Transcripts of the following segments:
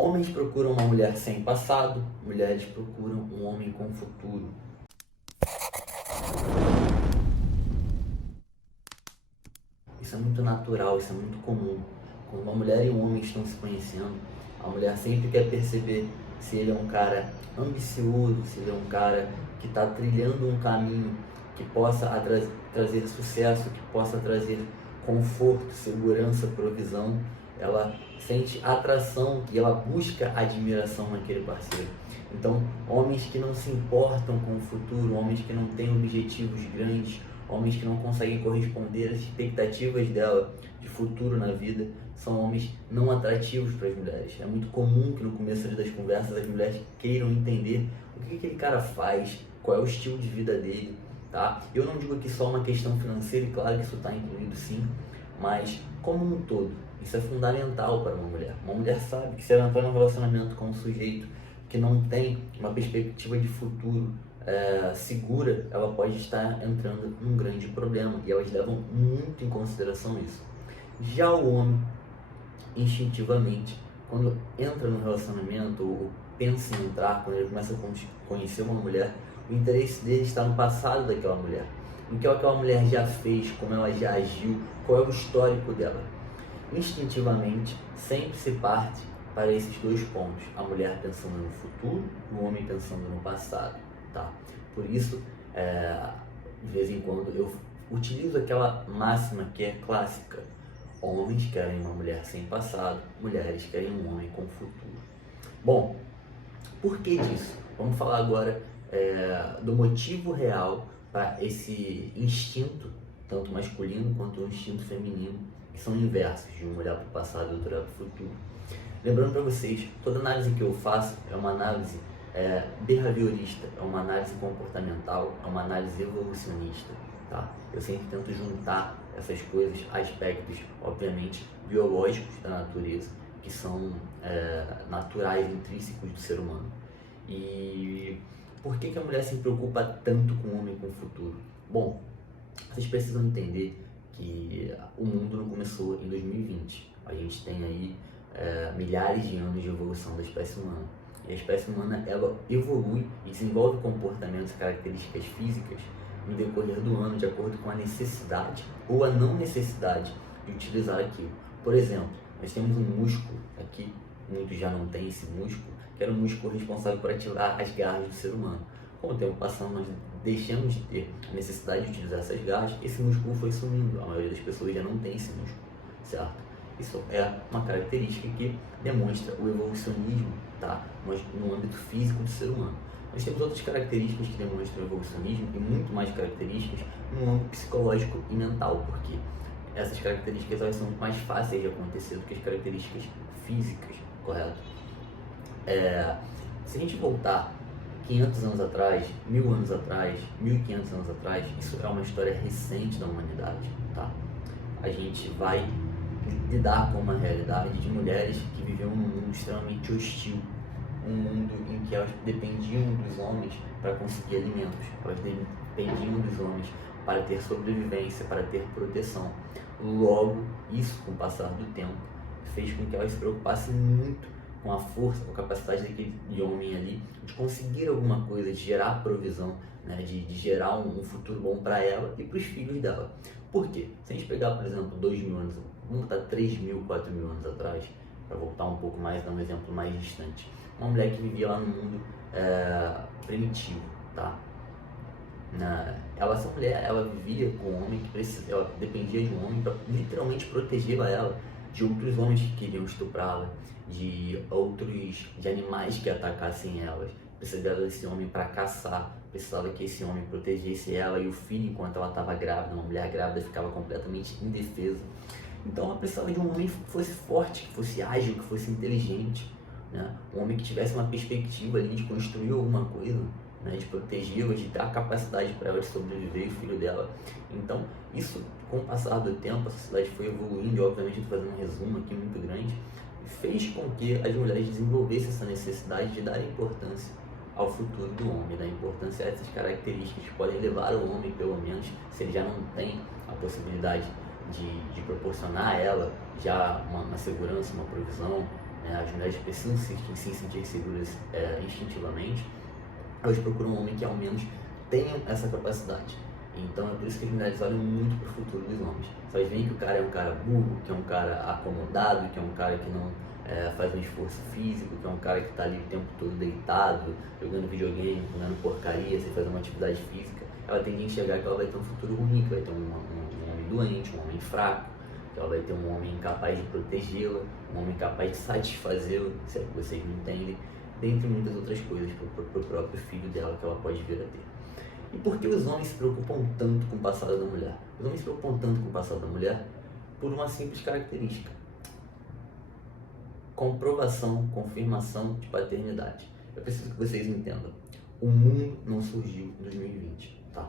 Homens procuram uma mulher sem passado, mulheres procuram um homem com futuro. Isso é muito natural, isso é muito comum. Quando uma mulher e um homem estão se conhecendo, a mulher sempre quer perceber se ele é um cara ambicioso, se ele é um cara que está trilhando um caminho que possa trazer sucesso, que possa trazer conforto, segurança, provisão. Ela sente atração e ela busca admiração naquele parceiro. Então, homens que não se importam com o futuro, homens que não têm objetivos grandes, homens que não conseguem corresponder às expectativas dela de futuro na vida, são homens não atrativos para as mulheres. É muito comum que no começo das conversas as mulheres queiram entender o que aquele cara faz, qual é o estilo de vida dele, tá? Eu não digo aqui só uma questão financeira, e claro que isso está incluído sim, mas como um todo, isso é fundamental para uma mulher. Uma mulher sabe que se ela entrar num relacionamento com um sujeito que não tem uma perspectiva de futuro segura, ela pode estar entrando num grande problema, e elas levam muito em consideração isso. Já o homem, instintivamente, quando entra no relacionamento ou pensa em entrar, quando ele começa a conhecer uma mulher, o interesse dele está no passado daquela mulher, no que aquela mulher já fez, como ela já agiu, qual é o histórico dela. Instintivamente, sempre se parte para esses dois pontos, a mulher pensando no futuro, o homem pensando no passado, tá? Por isso, de vez em quando eu utilizo aquela máxima que é clássica: homens querem uma mulher sem passado, mulheres querem um homem com futuro. Bom, por que disso? Vamos falar agora do motivo real para esse instinto, tanto masculino quanto o instinto feminino, que são inversos, de um olhar para o passado e outro olhar para o futuro. Lembrando para vocês, toda análise que eu faço é uma análise behaviorista, é uma análise comportamental, é uma análise evolucionista, tá? Eu sempre tento juntar essas coisas, aspectos, obviamente, biológicos da natureza, que são naturais, intrínsecos do ser humano. E por que a mulher se preocupa tanto com o homem com o futuro? Bom, vocês precisam entender que o mundo não começou em 2020. A gente tem aí milhares de anos de evolução da espécie humana. E a espécie humana, ela evolui e desenvolve comportamentos e características físicas no decorrer do ano, de acordo com a necessidade ou a não necessidade de utilizar aquilo. Por exemplo, nós temos um músculo aqui, muitos já não têm esse músculo, que era o músculo responsável por ativar as garras do ser humano. Com o tempo passando, nós deixamos de ter a necessidade de utilizar essas garras, esse músculo foi sumindo, a maioria das pessoas já não tem esse músculo, certo? Isso é uma característica que demonstra o evolucionismo, tá? No âmbito físico do ser humano. Nós temos outras características que demonstram o evolucionismo e muito mais características no âmbito psicológico e mental, porque essas características elas são muito mais fáceis de acontecer do que as características físicas, correto? Se a gente voltar 500 anos atrás, 1000 anos atrás, 1500 anos atrás, isso é uma história recente da humanidade, tá? A gente vai lidar com uma realidade de mulheres que viviam num mundo extremamente hostil, um mundo em que elas dependiam dos homens para conseguir alimentos, elas dependiam dos homens para ter sobrevivência, para ter proteção. Logo, isso, com o passar do tempo, fez com que elas se preocupassem muito com a força, com a capacidade daquele homem ali de conseguir alguma coisa, de gerar provisão, né, de gerar um futuro bom para ela e para os filhos dela. Por quê? Se a gente pegar, por exemplo, 2000 anos, vamos botar 3000, 4000 anos atrás, para voltar um pouco mais, dar um exemplo mais distante. Uma mulher que vivia lá no mundo primitivo, tá? Essa mulher, ela vivia com um homem que ela dependia de um homem para literalmente proteger ela de outros homens que queriam estuprá-la, de animais que atacassem elas. Precisava desse homem para caçar, precisava que esse homem protegesse ela e o filho enquanto ela estava grávida. Uma mulher grávida ficava completamente indefesa. Então ela precisava de um homem que fosse forte, que fosse ágil, que fosse inteligente, né? Um homem que tivesse uma perspectiva ali de construir alguma coisa, né? De protegê-la, de dar capacidade para ela de sobreviver e o filho dela. Então isso, com o passar do tempo, a sociedade foi evoluindo, e obviamente estou fazendo um resumo aqui muito grande, fez com que as mulheres desenvolvessem essa necessidade de dar importância ao futuro do homem, dar importância a essas características que podem levar o homem, pelo menos, se ele já não tem a possibilidade de proporcionar a ela já uma segurança, uma provisão, né? As mulheres precisam se sentir seguras instintivamente. Elas procuram um homem que ao menos tenha essa capacidade. Então é por isso que as mulheres olham muito para o futuro dos homens. Se elas veem que o cara é um cara burro, que é um cara acomodado, que é um cara que não faz um esforço físico, que é um cara que está ali o tempo todo deitado, jogando videogame, comendo porcaria, sem fazer uma atividade física, ela tende a enxergar que ela vai ter um futuro ruim, que vai ter um homem doente, um homem fraco, que ela vai ter um homem incapaz de protegê-la, um homem incapaz de satisfazê-la, se é que vocês não entendem, dentre muitas outras coisas para o próprio filho dela que ela pode vir a ter. E por que os homens se preocupam tanto com o passado da mulher? Os homens se preocupam tanto com o passado da mulher por uma simples característica: comprovação, confirmação de paternidade. Eu preciso que vocês entendam. O mundo não surgiu em 2020, tá?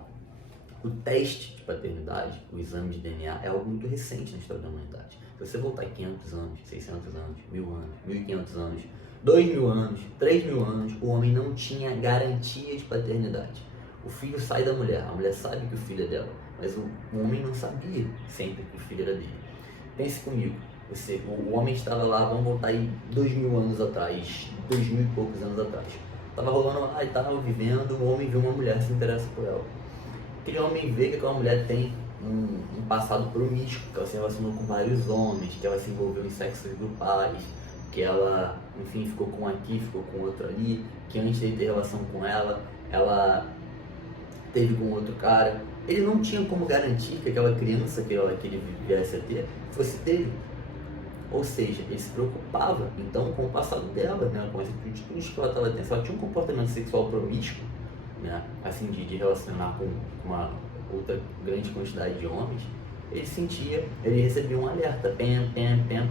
O teste de paternidade, o exame de DNA, é algo muito recente na história da humanidade. Se você voltar 500 anos, 600 anos, 1000 anos, 1500 anos, 2000 anos, 3000 anos, o homem não tinha garantia de paternidade. O filho sai da mulher, a mulher sabe que o filho é dela, mas o homem não sabia sempre que o filho era dele. Pense comigo, o homem estava lá, vamos voltar aí 2000 anos atrás, 2000 e poucos anos atrás. Estava rolando lá e estava vivendo, o homem vê uma mulher, se interessa por ela. Aquele homem vê que aquela mulher tem um passado promíscuo, que ela se relacionou com vários homens, que ela se envolveu em sexos grupais, que ela, enfim, ficou com um aqui, ficou com outro ali, que antes de ter relação com ela teve com outro cara. Ele não tinha como garantir que aquela criança que ele viesse a ter fosse dele. Ou seja, ele se preocupava então com o passado dela, né, com as atitudes que ela estava tendo. Se ela tinha um comportamento sexual promíscuo, né, assim, de relacionar com uma outra grande quantidade de homens, ele recebia um alerta: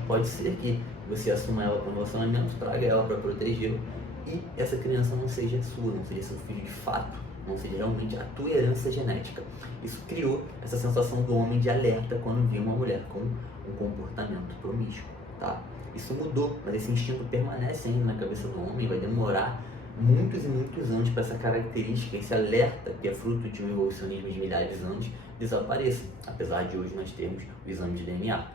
pode ser que você assuma ela para um relacionamento, traga ela para protegê-lo, e essa criança não seja sua, não seja seu filho de fato, não seja realmente a tua herança genética. Isso criou essa sensação do homem de alerta quando via uma mulher com um comportamento promíscuo, tá? Isso mudou, mas esse instinto permanece ainda na cabeça do homem. Vai demorar muitos e muitos anos para essa característica, esse alerta que é fruto de um evolucionismo de milhares de anos, desapareça, apesar de hoje nós termos o exame de DNA.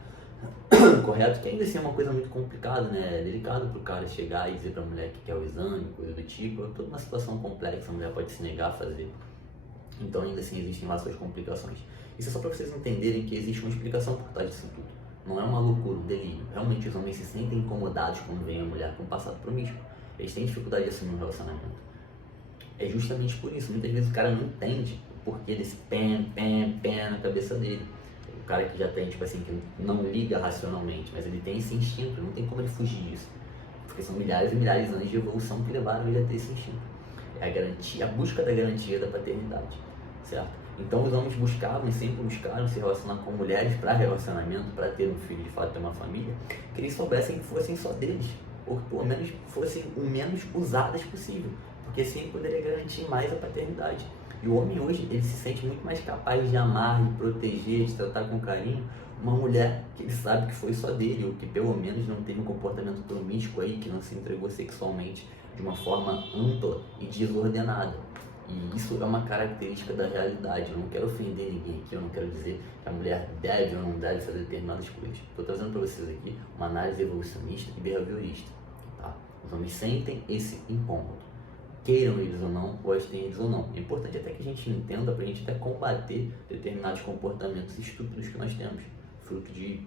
Correto? Que ainda assim é uma coisa muito complicada, né? É delicado para o cara chegar e dizer para a mulher que quer o exame, coisa do tipo. É toda uma situação complexa, a mulher pode se negar a fazer. Então ainda assim existem lá suas complicações. Isso é só para vocês entenderem que existe uma explicação por trás disso tudo. Não é uma loucura, um delírio. Realmente os homens se sentem incomodados quando vem a mulher com um passado promíscuo. Eles têm dificuldade de assumir um relacionamento. É justamente por isso. Muitas vezes o cara não entende o porquê desse pé na cabeça dele. O cara que já tem, tipo assim, que não liga racionalmente, mas ele tem esse instinto, não tem como ele fugir disso. Porque são milhares e milhares de anos de evolução que levaram ele a ter esse instinto. É a garantia, a busca da garantia da paternidade, certo? Então os homens buscavam e sempre buscaram se relacionar com mulheres para relacionamento, para ter um filho, de fato ter uma família, que eles soubessem que fossem só deles, ou que pelo menos fossem o menos usadas possível, porque assim poderia garantir mais a paternidade. E o homem hoje, ele se sente muito mais capaz de amar, de proteger, de tratar com carinho uma mulher que ele sabe que foi só dele, ou que pelo menos não teve um comportamento promíscuo aí, que não se entregou sexualmente de uma forma ampla e desordenada. E isso é uma característica da realidade. Eu não quero ofender ninguém aqui, eu não quero dizer que a mulher deve ou não deve fazer determinadas coisas. Estou trazendo para vocês aqui uma análise evolucionista e behaviorista, tá? Os homens sentem esse incômodo, queiram eles ou não, gostem eles ou não. É importante até que a gente entenda, para a gente até combater determinados comportamentos estúpidos que nós temos, fruto de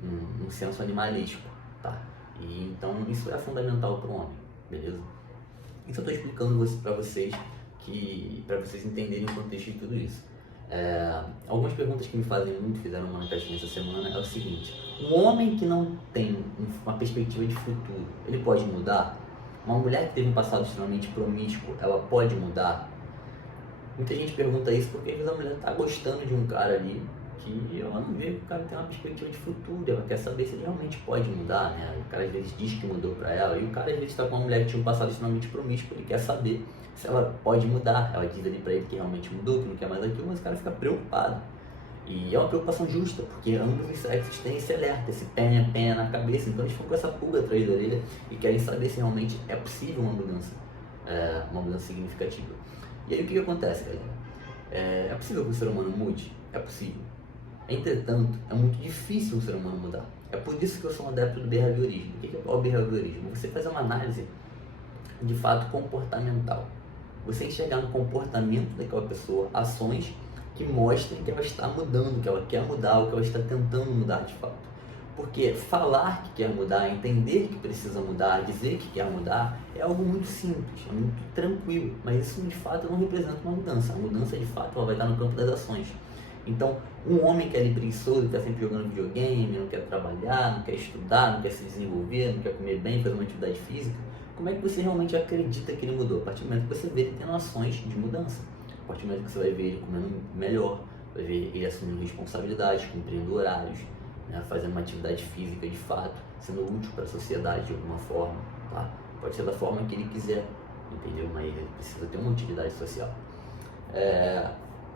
um senso animalístico, tá? E então isso é fundamental para o homem, beleza? Isso eu estou explicando para vocês, para vocês entenderem o contexto de tudo isso. Algumas perguntas que me fazem muito, fizeram uma na caixinha essa semana, é o seguinte: um homem que não tem uma perspectiva de futuro, ele pode mudar? Uma mulher que teve um passado extremamente promíscuo, ela pode mudar? Muita gente pergunta isso porque às vezes a mulher está gostando de um cara ali que ela não vê que o cara tem uma perspectiva de futuro, ela quer saber se ele realmente pode mudar, né? O cara às vezes diz que mudou para ela, e o cara às vezes está com uma mulher que tinha um passado extremamente promíscuo, ele quer saber se ela pode mudar. Ela diz ali para ele que realmente mudou, que não quer mais aquilo, mas o cara fica preocupado. E é uma preocupação justa, porque ambos os sexos têm esse alerta, esse pé na cabeça, então eles ficam com essa pulga atrás da orelha e querem saber se realmente é possível uma mudança significativa. E aí o que acontece, galera? É possível que o ser humano mude? É possível. Entretanto, é muito difícil o ser humano mudar. É por isso que eu sou um adepto do behaviorismo. O que é o behaviorismo? Você fazer uma análise de fato comportamental. Você enxergar no comportamento daquela pessoa ações que mostrem que ela está mudando, que ela quer mudar, ou que ela está tentando mudar de fato. Porque falar que quer mudar, entender que precisa mudar, dizer que quer mudar, é algo muito simples, é muito tranquilo, mas isso de fato não representa uma mudança. A mudança de fato ela vai estar no campo das ações. Então, um homem que é ali preguiçoso, que está sempre jogando videogame, não quer trabalhar, não quer estudar, não quer se desenvolver, não quer comer bem, fazer uma atividade física, como é que você realmente acredita que ele mudou? A partir do momento que você vê ele tendo ações de mudança. A partir do momento que você vai ver ele comendo melhor, vai ver ele assumindo responsabilidades, cumprindo horários, né, fazendo uma atividade física de fato, sendo útil para a sociedade de alguma forma, tá? Pode ser da forma que ele quiser, entendeu? Mas ele precisa ter uma utilidade social. É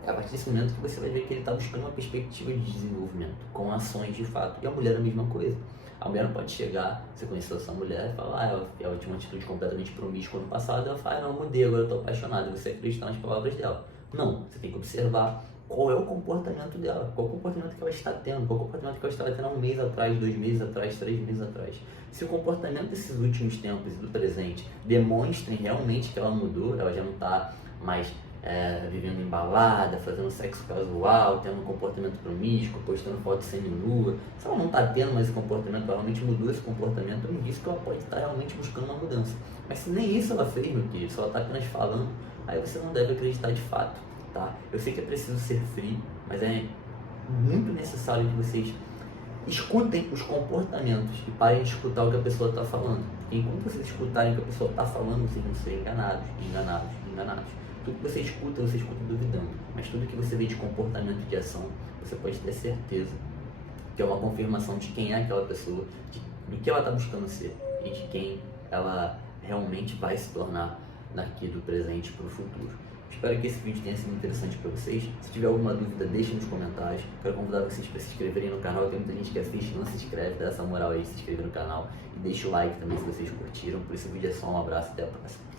a partir desse momento que você vai ver que ele está buscando uma perspectiva de desenvolvimento, com ações de fato. E a mulher é a mesma coisa. A mulher não pode chegar, você conheceu essa mulher e falar, ela tinha uma atitude completamente promíscua no passado, ela fala, não, eu mudei, agora eu estou apaixonado, e você acredita nas palavras dela. Não, você tem que observar qual é o comportamento dela, qual é o comportamento que ela está tendo, qual é o comportamento que ela estava tendo há um mês atrás, 2 meses atrás, 3 meses atrás. Se o comportamento desses últimos tempos e do presente demonstrem realmente que ela mudou, ela já não está mais vivendo em balada, fazendo sexo casual, tendo um comportamento promíscuo, postando fotos semi-nua, se ela não está tendo mais esse comportamento, ela realmente mudou esse comportamento, é um indício que ela pode estar realmente buscando uma mudança. Mas se nem isso ela fez, meu querido, se ela está apenas falando, aí você não deve acreditar de fato, tá? Eu sei que é preciso ser frio, mas é muito necessário que vocês escutem os comportamentos e parem de escutar o que a pessoa está falando. Porque enquanto vocês escutarem o que a pessoa está falando, vocês vão ser enganados, enganados, enganados. Tudo que você escuta duvidando. Mas tudo que você vê de comportamento e de ação, você pode ter certeza que é uma confirmação de quem é aquela pessoa, do que ela está buscando ser e de quem ela realmente vai se tornar daqui do presente para o futuro. Espero que esse vídeo tenha sido interessante para vocês. Se tiver alguma dúvida, deixe nos comentários. Quero convidar vocês para se inscreverem no canal. Tem muita gente que assiste e não se inscreve. Dá essa moral aí, se inscrever no canal. E deixe o like também se vocês curtiram. Por esse vídeo é só um abraço e até a próxima.